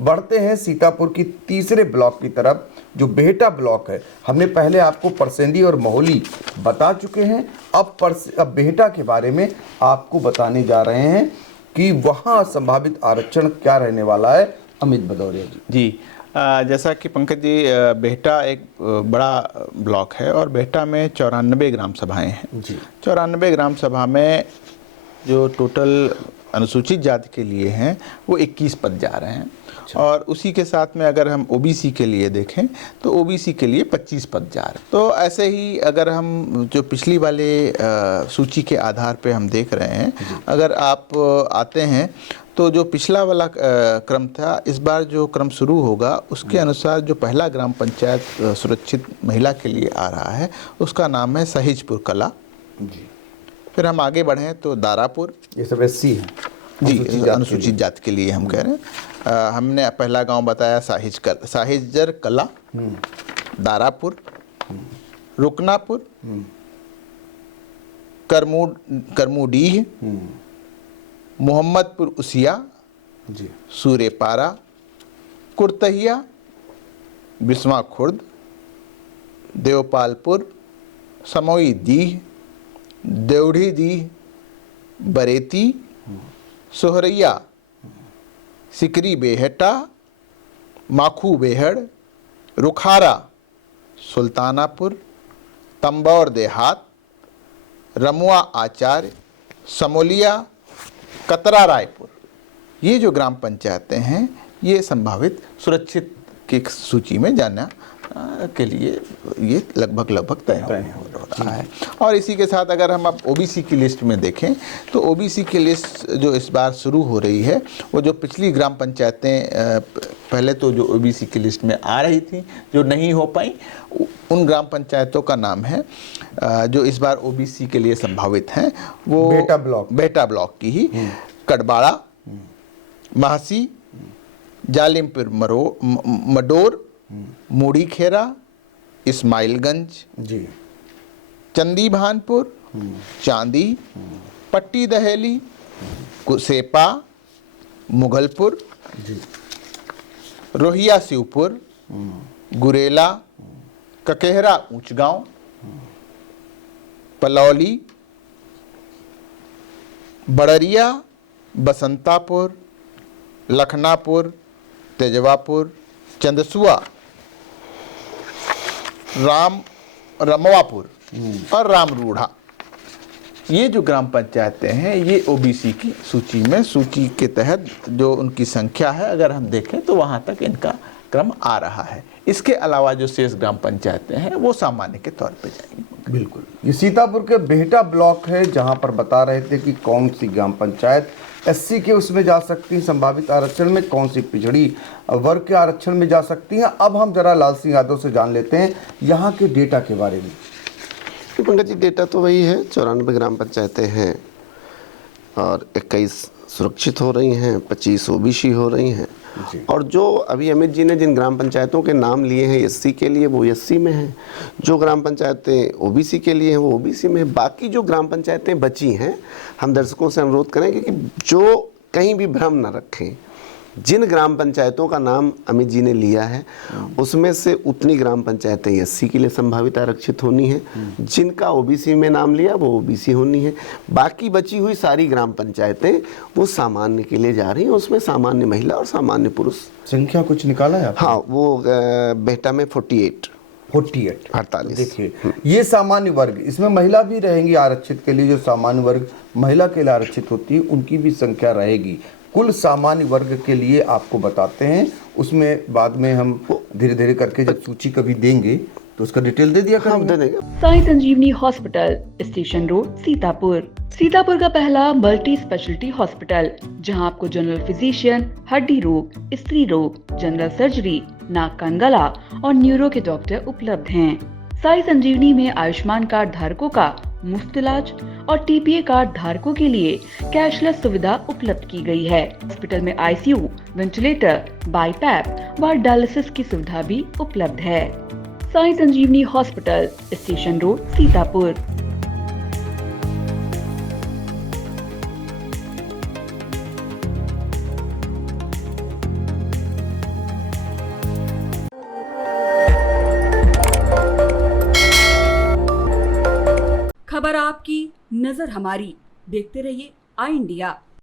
बढ़ते हैं सीतापुर की तीसरे ब्लॉक की तरफ, जो बेहटा ब्लॉक है। हमने पहले आपको परसेंडी और मोहली बता चुके हैं। अब बेहटा के बारे में आपको बताने जा रहे हैं कि वहाँ संभावित आरक्षण क्या रहने वाला है। अमित भदौरिया जी। जैसा कि पंकज जी, बेहटा एक बड़ा ब्लॉक है और बेहटा में 94 ग्राम सभाएं हैं जी। 94 ग्राम सभा में जो टोटल अनुसूचित जाति के लिए हैं वो 21 पद जा रहे हैं। अच्छा। और उसी के साथ में अगर हम ओबीसी के लिए देखें तो ओबीसी के लिए 25 पद जा रहे हैं। तो ऐसे ही अगर हम जो पिछली वाले सूची के आधार पे हम देख रहे हैं, अगर आप आते हैं तो जो पिछला वाला क्रम था, इस बार जो क्रम शुरू होगा उसके अनुसार जो पहला ग्राम पंचायत सुरक्षित महिला के लिए आ रहा है उसका नाम है सहिजपुर कला जी। फिर हम आगे बढ़ें तो दारापुर, ये सब एससी है जी, अनुसूचित जाति के लिए हम कह रहे हैं। हमने पहला गांव बताया साहिजर कला, दारापुर, रुकनापुर, करमुडीह, मोहम्मदपुर उसिया जी, सूरेपारा, कुर्तहिया, बिस्वा खुर्द, देवपालपुर, समोई दीह, देवढ़ी दीह, बरेती, सोहरैया, सिकरी बेहटा, माखू बेहड़, रुखारा, सुल्तानापुर, तंबौर देहात, रमुआ आचार्य, समोलिया, कतरा रायपुर। ये जो ग्राम पंचायतें हैं ये संभावित सुरक्षित की सूची में जाना के लिए ये लगभग तय हो रहा है। और इसी के साथ अगर हम अब ओबीसी की लिस्ट में देखें तो ओबीसी की लिस्ट जो इस बार शुरू हो रही है वो जो पिछली ग्राम पंचायतें पहले तो जो ओबीसी की लिस्ट में आ रही थी जो नहीं हो पाई, उन ग्राम पंचायतों का नाम है जो इस बार ओबीसी के लिए संभावित हैं। वो बेहटा ब्लॉक की ही कड़बाड़ा, महासी, जालिमपुर मडोर, मूड़ी खेरा, इस्माइलगंज जी, चंदी भानपुर, चांदी, पट्टी दहेली, कुसेपा, मुगलपुर जी, रोहिया शिवपुर, गुरेला, ककेहरा ऊंचगांव, पलौली, बड़रिया, बसंतापुर, लखनापुर, तेजवापुर, चंदसुआ, रमवापुर और रामरूढ़ा। ये जो ग्राम पंचायतें हैं ये ओबीसी की सूची के तहत जो उनकी संख्या है अगर हम देखें तो वहाँ तक इनका क्रम आ रहा है। इसके अलावा जो शेष ग्राम पंचायतें हैं वो सामान्य के तौर पे जाएंगी। बिल्कुल, ये सीतापुर के बेहटा ब्लॉक है जहाँ पर बता रहे थे कि कौन सी ग्राम पंचायत एससी के उसमें जा सकती है संभावित आरक्षण में, कौन सी पिछड़ी वर्ग के आरक्षण में जा सकती हैं। अब हम जरा लाल सिंह यादव से जान लेते हैं यहाँ के डेटा के बारे में। पंकज जी, डेटा तो वही है, 94 ग्राम पंचायतें हैं और 21 सुरक्षित हो रही हैं, 25 ओबीसी हो रही हैं। और जो अभी अमित जी ने जिन ग्राम पंचायतों के नाम लिए हैं एससी के लिए वो एससी में हैं, जो ग्राम पंचायतें ओबीसी के लिए हैं वो ओबीसी में। बाकी जो ग्राम पंचायतें बची हैं हम दर्शकों से अनुरोध करेंगे कि जो कहीं भी भ्रम न रखें, जिन ग्राम पंचायतों का नाम अमित जी ने लिया है उसमें से उतनी ग्राम पंचायतें एससी के लिए संभावित आरक्षित होनी है, जिनका ओबीसी में नाम लिया वो ओबीसी होनी है। बाकी बची हुई सारी ग्राम पंचायतें वो सामान्य के लिए जा रही हैं, उसमें सामान्य महिला और सामान्य पुरुष। संख्या कुछ निकाला है आपने? हाँ, वो बेहटा में 48। देखिए ये सामान्य वर्ग, इसमें महिला भी रहेंगी आरक्षित के लिए। जो सामान्य वर्ग महिला के लिए आरक्षित होती है उनकी भी संख्या रहेगी। कुल सामान्य वर्ग के लिए आपको बताते हैं, उसमें बाद में हम धीरे धीरे करके जब सूची कभी देंगे तो उसका डिटेल दे दिया करेंगे। Sai Sanjivani hospital, station road, Sitapur. Sitapur का पहला मल्टी स्पेशलिटी हॉस्पिटल जहां आपको जनरल फिजिशियन, हड्डी रोग, स्त्री रोग, जनरल सर्जरी, नाक कान गला और न्यूरो के डॉक्टर उपलब्ध हैं। साई संजीवनी में आयुष्मान कार्ड धारकों का मुफ्त इलाज और टीपीए कार्ड धारकों के लिए कैशलेस सुविधा उपलब्ध की गई है। हॉस्पिटल में आईसीयू, वेंटिलेटर, बाईपैप व डायलिसिस की सुविधा भी उपलब्ध है। Sai Sanjivani hospital, station road, Sitapur. खबर आपकी, नजर हमारी। देखते रहिए आई इंडिया।